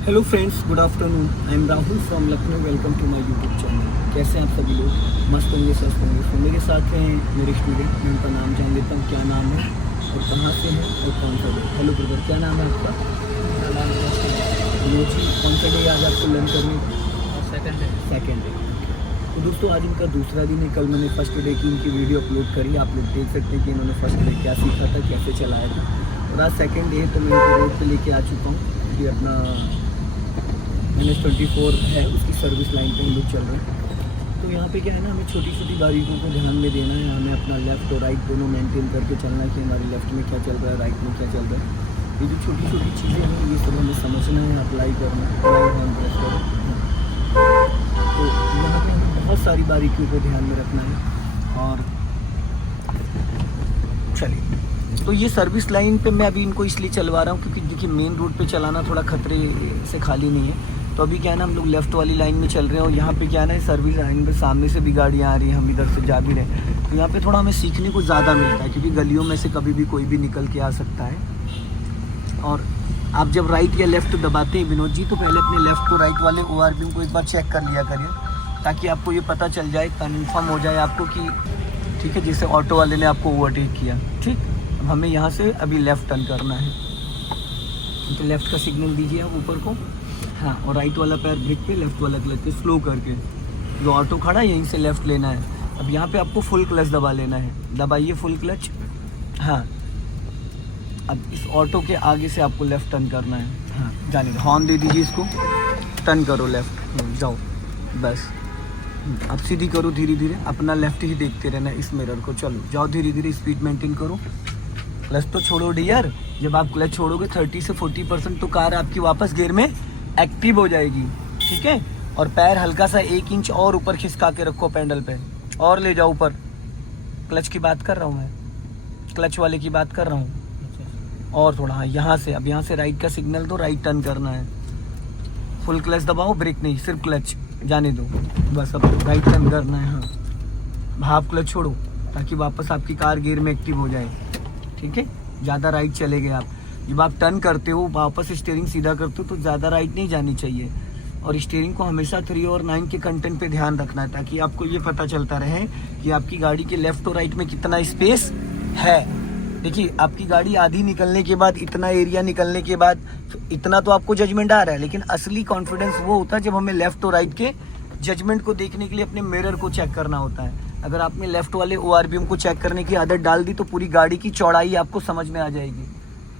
Hello friends, good afternoon. I am Rahul from Lucknow. Welcome to my YouTube channel. कैसे हैं आप सभी लोग? मस्त होंगे, स्वस्थ होंगे। तो मेरे साथ हैं मेरे स्टूडेंट। मैं उनका नाम जान लेता हूँ, क्या नाम है और कहाँ से हैं और कौन सा डे। हेलो ब्रदर, क्या नाम है आपका? विनोद जी। कौन सा डे आज आपको लर्न करने का? Second day. तो दोस्तों, आज इनका दूसरा दिन है। कल मैंने फर्स्ट डे की इनकी वीडियो अपलोड करी। आप लोग देख सकते हैं कि इन्होंने फर्स्ट डे क्या सीखा था, कैसे चलाया था। और आज सेकेंड डे है, तो मैं इनको रोड पे लेके आ चुका हूँ कि अपना NS24 है, उसकी सर्विस लाइन पे हम लोग चल रहे हैं। तो यहाँ पे क्या है ना, हमें छोटी छोटी बारीकों को ध्यान में देना है। हमें अपना लेफ़्ट और राइट दोनों मेंटेन करके चलना है कि हमारे लेफ़्ट में क्या चल रहा है, राइट में क्या चल रहा है। ये जो छोटी छोटी चीज़ें हैं, ये सब हमें समझना है, अप्लाई करना है। तो यहाँ पे हमें बहुत सारी बारीकियों को ध्यान में रखना है। और चलिए, तो ये सर्विस लाइन पे मैं अभी इनको इसलिए चलवा रहा हूँ क्योंकि देखिए, मेन रोड पे चलाना थोड़ा खतरे से खाली नहीं है। तो अभी क्या है ना, हम लोग लेफ़्ट वाली लाइन में चल रहे हैं और यहाँ पे क्या है ना, सर्विस लाइन पे सामने से भी गाड़ियाँ आ रही हैं, हम इधर से जा भी रहे हैं। तो यहाँ पे थोड़ा हमें सीखने को ज़्यादा मिलता है क्योंकि गलियों में से कभी भी कोई भी निकल के आ सकता है। और आप जब राइट या लेफ़्ट दबाते हैं विनोद जी, तो पहले अपने लेफ़्ट को राइट वाले ORPM को एक बार चेक कर लिया करिए, ताकि आपको ये पता चल जाए, कन्फर्म हो जाए आपको कि ठीक है, जैसे ऑटो वाले ने आपको ओवरटेक किया। ठीक, अब हमें यहाँ से अभी लेफ़्ट टर्न करना है, तो लेफ़्ट का सिग्नल दीजिए आप ऊपर को। हाँ, और राइट वाला पैर ब्रेक पे, लेफ़्ट वाला क्लच पे स्लो करके। जो ऑटो खड़ा है यहीं से लेफ़्ट लेना है। अब यहाँ पे आपको फुल क्लच दबा लेना है। दबाइए फुल क्लच। हाँ, अब इस ऑटो के आगे से आपको लेफ़्ट टर्न करना है। हाँ, जाने दो, हॉर्न दे दीजिए इसको, टर्न करो लेफ़्ट, जाओ बस। अब सीधी करो धीरे धीरे, अपना लेफ़्ट ही देखते रहना इस मिरर को। चलो जाओ धीरे धीरे, स्पीड मेंटेन करो। क्लच तो छोड़ो डियर। जब आप क्लच छोड़ोगे 30 से 40% तो कार आपकी वापस गियर में एक्टिव हो जाएगी। ठीक है, और पैर हल्का सा 1 इंच और ऊपर खिसका के रखो पैडल पे, और ले जाओ ऊपर। क्लच की बात कर रहा हूँ मैं, क्लच वाले की बात कर रहा हूँ। और थोड़ा, हाँ, यहाँ से, अब यहाँ से राइट का सिग्नल दो, राइट टर्न करना है। फुल क्लच दबाओ, ब्रेक नहीं, सिर्फ क्लच जाने दो बस। अब राइट टर्न करना है। हाँ, हाफ क्लच छोड़ो ताकि वापस आपकी कार गियर में एक्टिव हो जाए। ठीक है, ज़्यादा राइट चले गए आप। जब आप टर्न करते हो, वापस स्टीयरिंग सीधा करते हो, तो ज़्यादा राइट नहीं जानी चाहिए। और स्टीयरिंग को हमेशा 3 और 9 के कंटेंट पे ध्यान रखना है, ताकि आपको ये पता चलता रहे कि आपकी गाड़ी के लेफ्ट और राइट में कितना स्पेस है। देखिए, आपकी गाड़ी आधी निकलने के बाद, इतना एरिया निकलने के बाद, इतना तो आपको जजमेंट आ रहा है, लेकिन असली कॉन्फिडेंस वो होता है जब हमें लेफ्ट और राइट के जजमेंट को देखने के लिए अपने मिरर को चेक करना होता है। अगर आपने लेफ्ट वाले ORPM को चेक करने की आदत डाल दी, तो पूरी गाड़ी की चौड़ाई आपको समझ में आ जाएगी।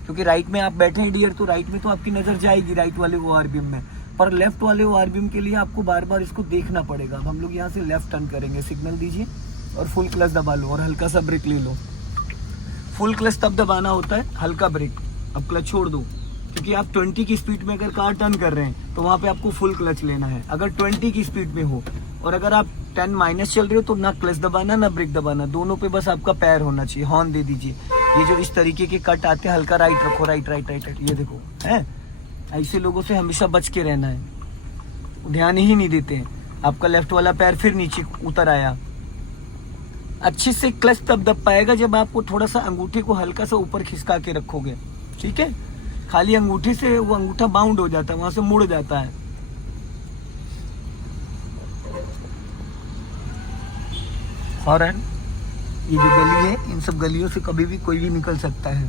क्योंकि राइट में आप बैठे हैं डियर, तो राइट में तो आपकी नज़र जाएगी राइट वाले ORPM में, पर लेफ्ट वाले ORPM के लिए आपको बार बार इसको देखना पड़ेगा। अब हम लोग यहाँ से लेफ्ट टर्न करेंगे, सिग्नल दीजिए और फुल क्लच दबा लो और हल्का सा ब्रेक ले लो। फुल क्लच तब दबाना होता है, हल्का ब्रेक। अब क्लच छोड़ दो, क्योंकि आप 20 की स्पीड में अगर कार टर्न कर रहे हैं तो वहाँ पे आपको फुल क्लच लेना है, अगर 20 की स्पीड में हो। और अगर आप 10 माइनस चल रहे हो तो ना क्लच दबाना ना ब्रेक दबाना, दोनों पे बस आपका पैर होना चाहिए। हॉर्न दे दीजिए। ये जो इस तरीके के कट आते हैं, हल्का राइट रखो, राइट राइट राइट राइट, ये देखो है। ऐसे लोगों से हमेशा बच के रहना है, ध्यान ही नहीं देते हैं। आपका लेफ्ट वाला पैर फिर नीचे उतर आया। अच्छे से क्लच तब दब पाएगा जब आपको थोड़ा सा अंगूठे को हल्का सा ऊपर खिसका के रखोगे। ठीक है, खाली अंगूठे से वो अंगूठा बाउंड हो जाता है, वहां से मुड़ जाता है। हॉर्न, ये जो गली है, इन सब गलियों से कभी भी कोई भी निकल सकता है।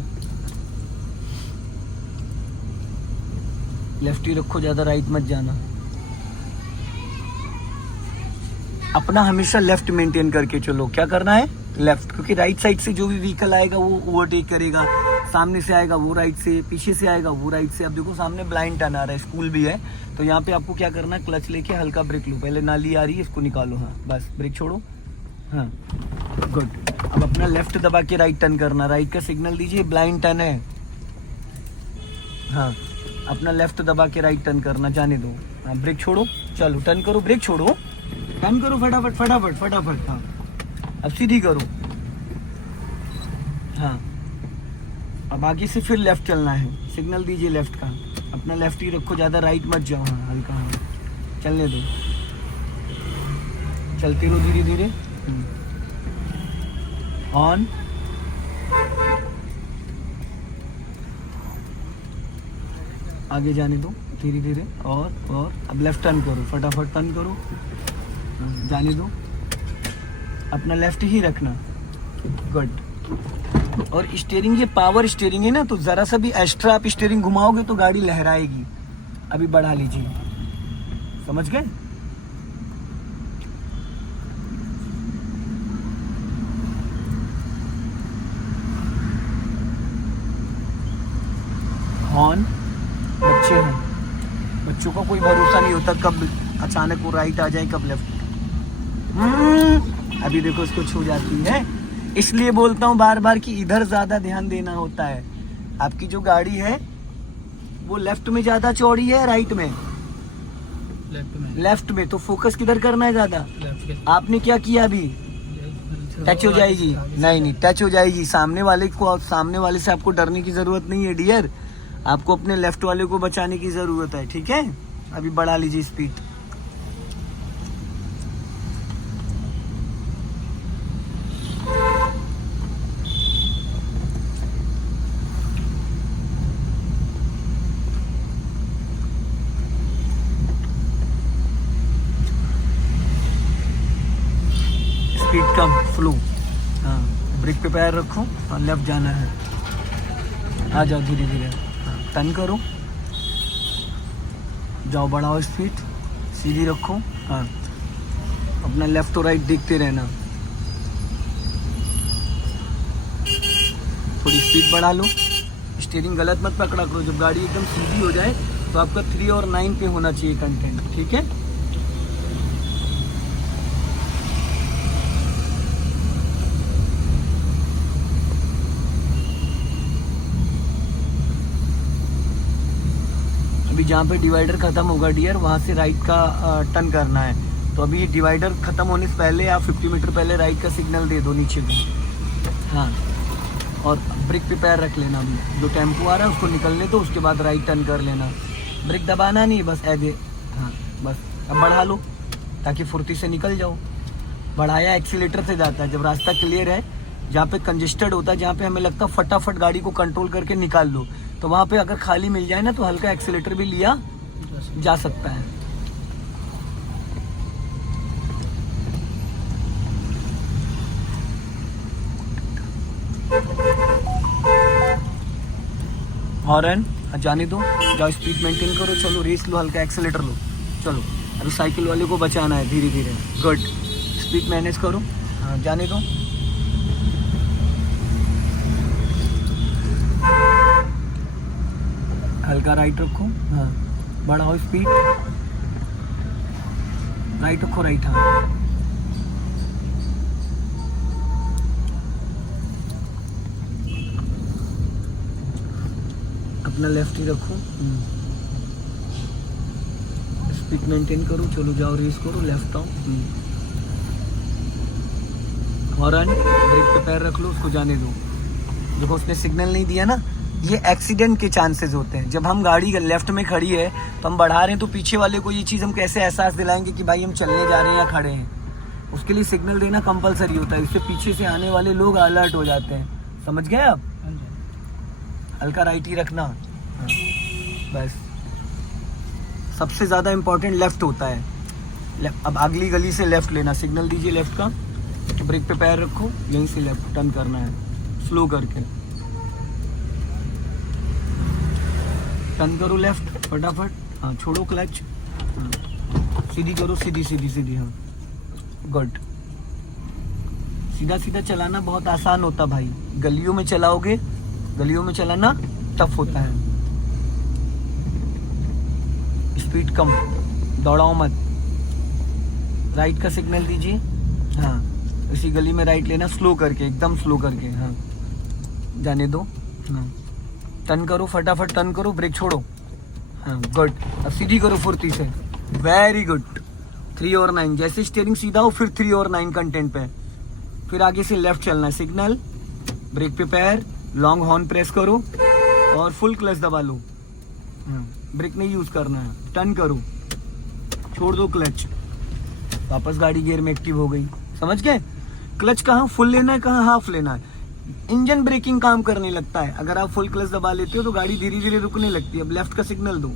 लेफ्ट ही रखो, ज्यादा राइट मत जाना। अपना हमेशा लेफ्ट मेंटेन करके चलो। क्या करना है? लेफ्ट, क्योंकि राइट साइड से जो भी व्हीकल आएगा वो ओवरटेक करेगा। सामने से आएगा वो राइट से, पीछे से आएगा वो राइट से। अब देखो सामने ब्लाइंड टर्न आ रहा है, स्कूल भी है, तो यहाँ पे आपको क्या करना है, क्लच लेके हल्का ब्रेक लो। पहले नाली आ रही है, इसको निकालो। हाँ बस, ब्रेक छोड़ो। हाँ गुड। अब अपना लेफ्ट दबा के राइट टर्न करना, राइट का सिग्नल दीजिए, ब्लाइंड टर्न है। हाँ, अपना लेफ्ट दबा के राइट टर्न करना, जाने दो। हाँ, ब्रेक छोड़ो, चलो टर्न करो, ब्रेक छोड़ो, टर्न करो फटाफट फटाफट फटाफट। हाँ, अब सीधी करो। हाँ, अब आगे से फिर लेफ्ट चलना है, सिग्नल दीजिए लेफ्ट का। अपना लेफ्ट ही रखो, ज़्यादा राइट मत जाओ। हाँ हल्का, हाँ चलने दो, चलते रहो धीरे धीरे। ऑन, आगे जाने दो, धीरे धीरे, और अब लेफ्ट टर्न करो, फटाफट टर्न करो, जाने दो, अपना लेफ्ट ही रखना, गुड। और स्टीयरिंग ये पावर स्टीयरिंग है ना, तो ज़रा सा भी एक्स्ट्रा आप स्टीयरिंग घुमाओगे तो गाड़ी लहराएगी। अभी बढ़ा लीजिए, समझ गए? हॉर्न, बच्चे हैं, बच्चों का कोई भरोसा नहीं होता कब अचानक वो राइट आ जाए कब लेफ्ट। अभी देखो उसको छू जाती है। इसलिए बोलता हूँ बार बार कि इधर ज्यादा ध्यान देना होता है। आपकी जो गाड़ी है वो लेफ्ट में ज्यादा चौड़ी है, राइट में? लेफ्ट में। तो फोकस किधर करना है ज्यादा? आपने क्या किया अभी? टच हो जाएगी? नहीं, टच हो जाएगी। सामने वाले से आपको डरने की जरूरत नहीं है डियर, आपको अपने लेफ्ट वाले को बचाने की जरूरत है, ठीक है? अभी बढ़ा लीजिए स्पीड। स्पीड कम, फ्लो। हाँ, ब्रेक पे पैर रखो, हाँ, लेफ्ट जाना है। आ जाओ धीरे धीरे, हाँ, टर्न करो, जाओ, बढ़ाओ स्पीड, सीधी रखो, हाँ, अपना लेफ्ट और राइट देखते रहना। थोड़ी स्पीड बढ़ा लो, स्टीयरिंग गलत मत पकड़ा करो। जब गाड़ी एकदम सीधी हो जाए तो आपका 3 और 9 पे होना चाहिए कंटेंट, ठीक है? अभी जहाँ पे डिवाइडर खत्म होगा डियर, वहाँ से राइट का टर्न करना है। तो अभी डिवाइडर खत्म होने से पहले आप 50 मीटर पहले राइट का सिग्नल दे दो नीचे को, हाँ, और ब्रेक पे पैर रख लेना। अभी जो टेम्पो आ रहा है उसको निकलने दो, उसके बाद राइट टर्न कर लेना। ब्रेक दबाना नहीं, बस ऐसे, हाँ, बस। अब बढ़ा लो ताकि फुर्ती से निकल जाओ। बढ़ाया एक्सीलेटर से जाता है। जब रास्ता क्लियर है, जहाँ पे कंजेस्टेड होता है, जहाँ पे हमें लगता है फटाफट गाड़ी को कंट्रोल करके निकाल लो, तो वहाँ पे अगर खाली मिल जाए ना तो हल्का एक्सीलेटर भी लिया जा सकता है। हॉर्न जाने दो, जाओ, स्पीड मेंटेन करो, चलो रेस लो, हल्का एक्सीलेटर लो, चलो। अभी साइकिल वाले को बचाना है, धीरे धीरे, गुड। स्पीड मैनेज करो, हाँ, जाने दो। हल्का राइट रखो, हाँ, बढ़ाओ स्पीड, राइट रखो, राइट, हाँ, अपना लेफ्ट ही रखो, स्पीड मेंटेन करो, चलो, जाओ, रेस करो, लेफ्ट आओ। हॉर्न, ब्रेक पे पैर रख लो, उसको जाने दो। देखो उसने सिग्नल नहीं दिया ना, ये एक्सीडेंट के चांसेस होते हैं। जब हम गाड़ी लेफ्ट में खड़ी है तो हम बढ़ा रहे हैं, तो पीछे वाले को ये चीज़ हम कैसे एहसास दिलाएंगे कि भाई हम चलने जा रहे हैं या खड़े हैं? उसके लिए सिग्नल देना कंपलसरी होता है। इससे पीछे से आने वाले लोग अलर्ट हो जाते हैं। समझ गए आप? हल्का राइट ही रखना, हाँ, बस। सबसे ज़्यादा इम्पोर्टेंट लेफ्ट होता है। अब अगली गली से लेफ्ट लेना, सिग्नल दीजिए लेफ्ट का, ब्रेक पे पैर रखो, यहीं से लेफ्ट टर्न करना है, स्लो करके टर्न करो लेफ्ट, फटाफट, हाँ, छोड़ो क्लच, हाँ, सीधी करो, सीधी सीधी सीधी, हाँ, गुड। सीधा सीधा चलाना बहुत आसान होता भाई, गलियों में चलाओगे, गलियों में चलाना टफ होता है। स्पीड कम, दौड़ाओ मत, राइट का सिग्नल दीजिए, हाँ, इसी गली में राइट लेना, स्लो करके, एकदम स्लो करके, हाँ, जाने दो, हाँ, टर्न करो, फटाफट टर्न करो, ब्रेक छोड़ो, हाँ, गुड। अब सीधी करो फुर्ती से, वेरी गुड। 3 और 9, जैसे स्टीयरिंग सीधा हो फिर 3 और 9 कंटेंट पे, फिर आगे से लेफ्ट चलना है, सिग्नल, ब्रेक पे पैर, लॉन्ग हॉर्न प्रेस करो और फुल क्लच दबा लो, हाँ, ब्रेक नहीं यूज करना है, टर्न करो, छोड़ दो क्लच, वापस गाड़ी गियर में एक्टिव हो गई। समझ गए? क्लच कहाँ फुल लेना है, कहाँ हाफ लेना है। इंजन ब्रेकिंग काम करने लगता है। अगर आप फुल क्लच दबा लेते हो तो गाड़ी धीरे धीरे रुकने लगती है। अब लेफ्ट का सिग्नल दो,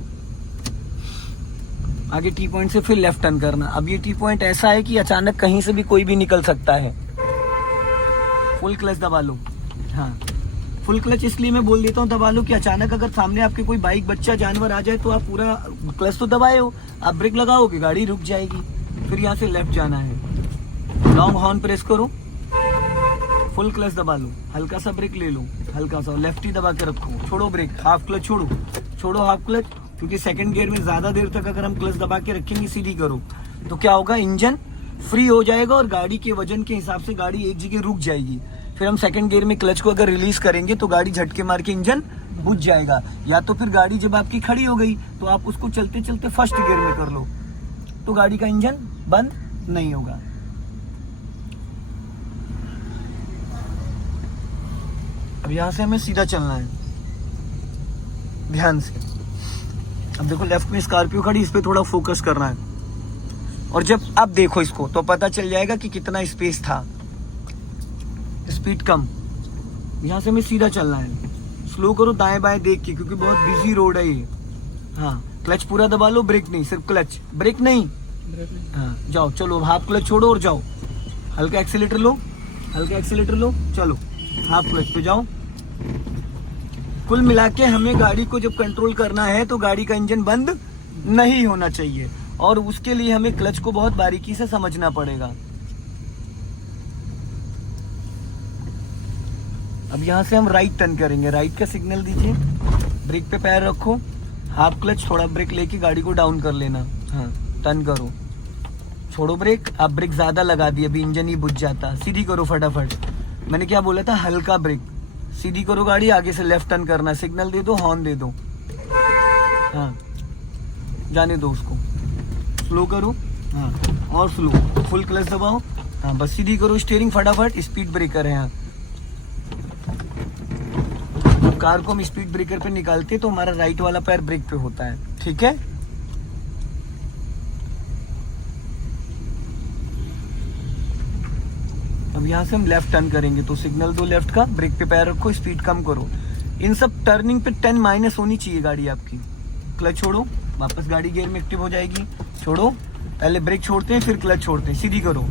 आगे टी पॉइंट से फिर लेफ्ट टर्न करना। अब ये टी पॉइंट ऐसा है कि अचानक कहीं से भी कोई भी निकल सकता है। फुल क्लच दबा लो। हाँ, फुल क्लच इसलिए मैं बोल देता हूँ दबा लो कि अचानक अगर सामने आपके कोई बाइक, बच्चा, जानवर आ जाए तो आप पूरा क्लच तो दबाए हो, आप ब्रेक लगाओगे, गाड़ी रुक जाएगी। फिर यहाँ से लेफ्ट जाना है। लॉन्ग हॉर्न प्रेस करो, फुल क्लच दबा लो, हल्का सा ब्रेक ले लो, हल्का सा लेफ्ट ही दबा के रखो, छोड़ो ब्रेक, हाफ क्लच छोड़ो, छोड़ो हाफ क्लच, क्योंकि सेकंड गियर में ज्यादा देर तक अगर हम क्लच दबा के रखेंगे, सीधी करो, तो क्या होगा, इंजन फ्री हो जाएगा और गाड़ी के वजन के हिसाब से गाड़ी एक जगह रुक जाएगी। फिर हम सेकंड गियर में क्लच को अगर रिलीज करेंगे तो गाड़ी झटके मार के इंजन बुझ जाएगा। या तो फिर गाड़ी जब आपकी खड़ी हो गई तो आप उसको चलते चलते फर्स्ट गियर में कर लो, तो गाड़ी का इंजन बंद नहीं होगा। अब यहां से हमें सीधा चलना है, ध्यान से। अब देखो लेफ्ट में स्कॉर्पियो खड़ी, इस पे थोड़ा फोकस करना है, और जब आप देखो इसको तो पता चल जाएगा कि कितना स्पेस था। स्पीड कम, यहाँ से हमें सीधा चलना है। स्लो करो दाएं बाएं देख के, क्योंकि बहुत बिजी रोड है ये। हाँ, क्लच पूरा दबा लो, ब्रेक नहीं, सिर्फ क्लच, ब्रेक नहीं। हाँ, जाओ, चलो, हाफ क्लच छोड़ो और जाओ, हल्का एक्सीलेटर लो, हल्का एक्सीलेटर लो, चलो हाफ क्लच पे जाओ। कुल मिला के हमें गाड़ी को जब कंट्रोल करना है तो गाड़ी का इंजन बंद नहीं होना चाहिए, और उसके लिए हमें क्लच को बहुत बारीकी से समझना पड़ेगा। अब यहाँ से हम राइट टर्न करेंगे, राइट का सिग्नल दीजिए, ब्रेक पे पैर रखो, हाफ क्लच, थोड़ा ब्रेक लेके गाड़ी को डाउन कर लेना। हाँ, टर्न करो, छोड़ो ब्रेक, आप ब्रेक ज्यादा लगा दिए, अभी इंजन ही बुझ जाता। सीधी करो फटाफट, मैंने क्या बोला था, हल्का ब्रेक, सीधी करो गाड़ी, आगे से लेफ्ट टर्न करना, सिग्नल दे दो, हॉर्न दे दो। हाँ, जाने दो उसको, स्लो करो। हाँ, और स्लो, फुल क्लच दबाओ। हाँ, बस सीधी करो स्टीयरिंग फटाफट, स्पीड ब्रेकर है यहाँ। कार को हम स्पीड ब्रेकर पे निकालते तो हमारा राइट वाला पैर ब्रेक पे होता है, ठीक है। अब यहाँ से हम लेफ्ट टर्न करेंगे तो सिग्नल दो लेफ्ट का, ब्रेक पे पैर रखो, स्पीड कम करो। इन सब टर्निंग पे 10 माइनस होनी चाहिए गाड़ी आपकी। क्लच छोड़ो, वापस गाड़ी गियर में एक्टिव हो जाएगी। छोड़ो, पहले ब्रेक छोड़ते हैं फिर क्लच छोड़ते हैं, सीधी करो।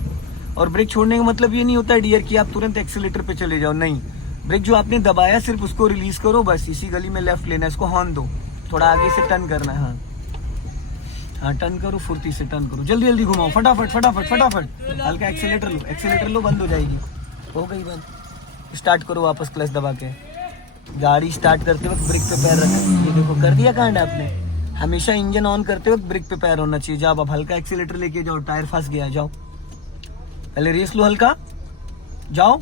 और ब्रेक छोड़ने का मतलब ये नहीं होता है डियर कि आप तुरंत एक्सीलेटर पे चले जाओ, नहीं। ब्रेक जो आपने दबाया सिर्फ उसको रिलीज करो, बस इसी गली में लेफ्ट लेना है, इसको हॉर्न दो, थोड़ा आगे से टर्न करना है। हाँ हाँ, टर्न करो, फुर्ती से टर्न करो, जल्दी जल्दी घुमाओ, फटाफट फटाफट फटाफट, हल्का एक्सीलेटर लो, एक्सीलेटर लो, बंद हो जाएगी, हो गई बंद। स्टार्ट करो वापस क्लच दबा के, गाड़ी स्टार्ट करते वक्त ब्रेक पे पैर रखना। ये देखो कर दिया कांड आपने, हमेशा इंजन ऑन करते वक्त ब्रेक पे पैर होना चाहिए। जाओ, अब हल्का एक्सीलेटर लेके जाओ, टायर फंस गया, जाओ, पहले रेस लो, हल्का जाओ,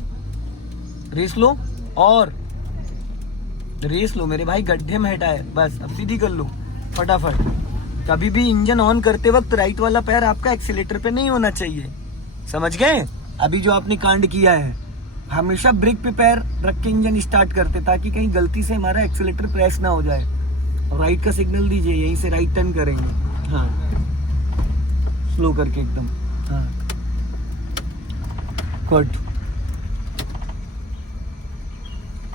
रेस लो, और रेस लो मेरे भाई, गड्ढे में हटाए, बस अब सीधी कर लो फटाफट। कभी भी इंजन ऑन करते वक्त राइट वाला पैर आपका एक्सीलेटर पे नहीं होना चाहिए, समझ गए। अभी जो आपने कांड किया है, हमेशा ब्रेक पे पैर रख के इंजन स्टार्ट करते ताकि कहीं गलती से हमारा एक्सीलेटर प्रेस ना हो जाए। और राइट का सिग्नल दीजिए, यहीं से राइट टर्न करेंगे। हाँ, स्लो करके एकदम। हाँ, कट,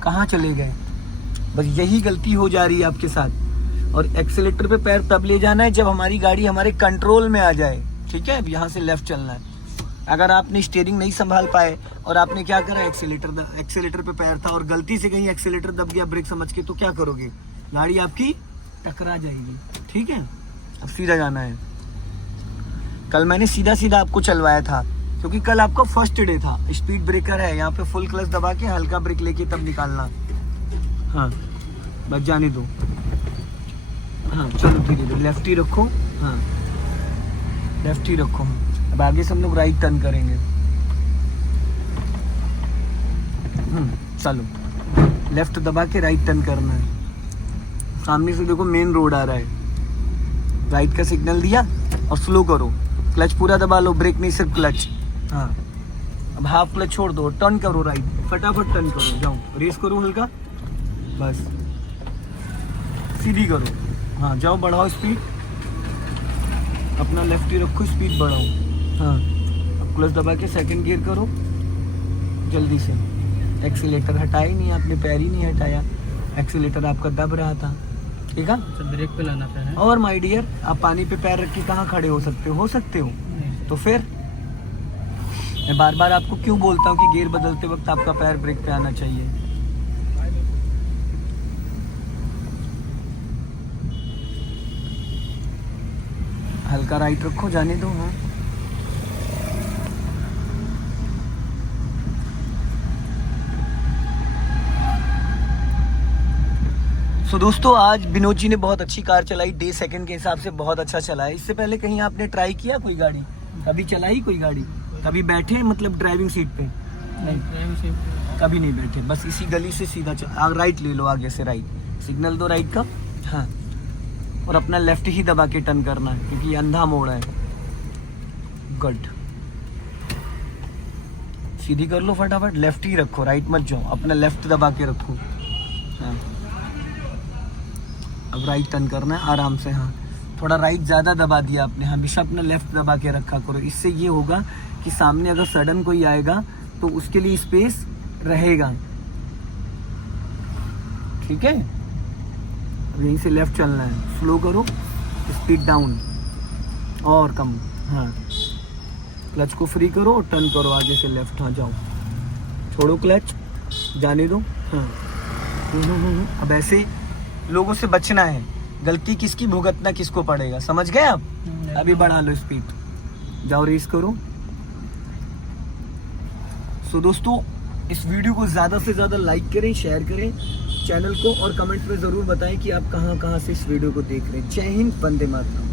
कहाँ चले गए, बस यही गलती हो जा रही है आपके साथ। और एक्सीलेटर पे पैर तब ले जाना है जब हमारी गाड़ी हमारे कंट्रोल में आ जाए, ठीक है। अब यहाँ से लेफ्ट चलना है। अगर आपने स्टीयरिंग नहीं संभाल पाए और आपने क्या करा, एक्सीलेटर पे पैर था और गलती से कहीं एक्सीलेटर दब गया ब्रेक समझ के, तो क्या करोगे, गाड़ी आपकी टकरा जाएगी, ठीक है। अब सीधा जाना है। कल मैंने सीधा सीधा आपको चलवाया था क्योंकि कल आपका फर्स्ट डे था। स्पीड ब्रेकर है यहाँ पे, फुल क्लच दबा के हल्का ब्रेक लेके तब निकालना। हाँ, बस जाने दो। हाँ, चलो धीरे धीरे, लेफ्ट ही रखो। हाँ, लेफ्ट ही रखो। अब आगे से हम लोग राइट टर्न करेंगे। चलो, लेफ्ट दबा के राइट टर्न करना है। सामने से देखो मेन रोड आ रहा है, राइट का सिग्नल दिया और स्लो करो, क्लच पूरा दबा लो, ब्रेक नहीं सिर्फ क्लच। हाँ, अब हाफ क्लच छोड़ दो, टर्न करो राइट, फटाफट टर्न करो, जाओ, रेस करो हल्का, बस सीधी करो। हाँ, जाओ, बढ़ाओ स्पीड, अपना लेफ्ट ही रखो, स्पीड बढ़ाओ। हाँ, अब क्लच दबा के सेकंड गियर करो जल्दी से। एक्सीलेटर हटाया ही नहीं आपने, पैर ही नहीं हटाया, एक्सीलेटर आपका दब रहा था। ठीक है। अच्छा, ब्रेक पे लाना है। और माय डियर, आप पानी पे पैर रख के कहाँ खड़े हो सकते हो सकते हो? तो फिर मैं बार बार आपको क्यों बोलता हूँ कि गियर बदलते वक्त आपका पैर ब्रेक पे आना चाहिए। हल्का राइट रखो, जाने दो। हाँ, सो दोस्तों, आज विनोद जी ने बहुत अच्छी कार चलाई, डे सेकंड के हिसाब से बहुत अच्छा चला है। इससे पहले कहीं आपने ट्राई किया कोई गाड़ी? कभी चलाई कोई गाड़ी? कभी बैठे मतलब ड्राइविंग सीट पे? नहीं, कभी नहीं बैठे। बस इसी गली से सीधा राइट ले लो, आगे से राइट, सिग्नल दो राइट का। हाँ, और अपना लेफ्ट ही दबा के टर्न करना है क्योंकि अंधा मोड़ है। गुड, सीधी कर लो फटाफट, लेफ्ट ही रखो, राइट मत जाओ, अपना लेफ्ट दबा के रखो। हाँ, अब राइट टर्न करना है आराम से। हाँ, थोड़ा राइट ज़्यादा दबा दिया आपने, हमेशा अपना लेफ्ट दबा के रखा करो। इससे ये होगा कि सामने अगर सडन कोई आएगा तो उसके लिए स्पेस रहेगा। ठीक है, अब यहीं से लेफ्ट चलना है, स्लो करो, स्पीड डाउन और कम। हाँ, क्लच को फ्री करो और टर्न करो आगे से लेफ्ट। हाँ, जाओ, छोड़ो क्लच, जाने दो। हाँ, अब ऐसे लोगों से बचना है। गलती किसकी, भुगतना किसको पड़ेगा, समझ गए आप? अभी बढ़ा लो स्पीड, जाओ रेस करो। सो दोस्तों, इस वीडियो को ज़्यादा से ज़्यादा लाइक करें, शेयर करें चैनल को, और कमेंट में ज़रूर बताएं कि आप कहाँ से इस वीडियो को देख रहे हैं। जय हिंद, वंदे मातरम।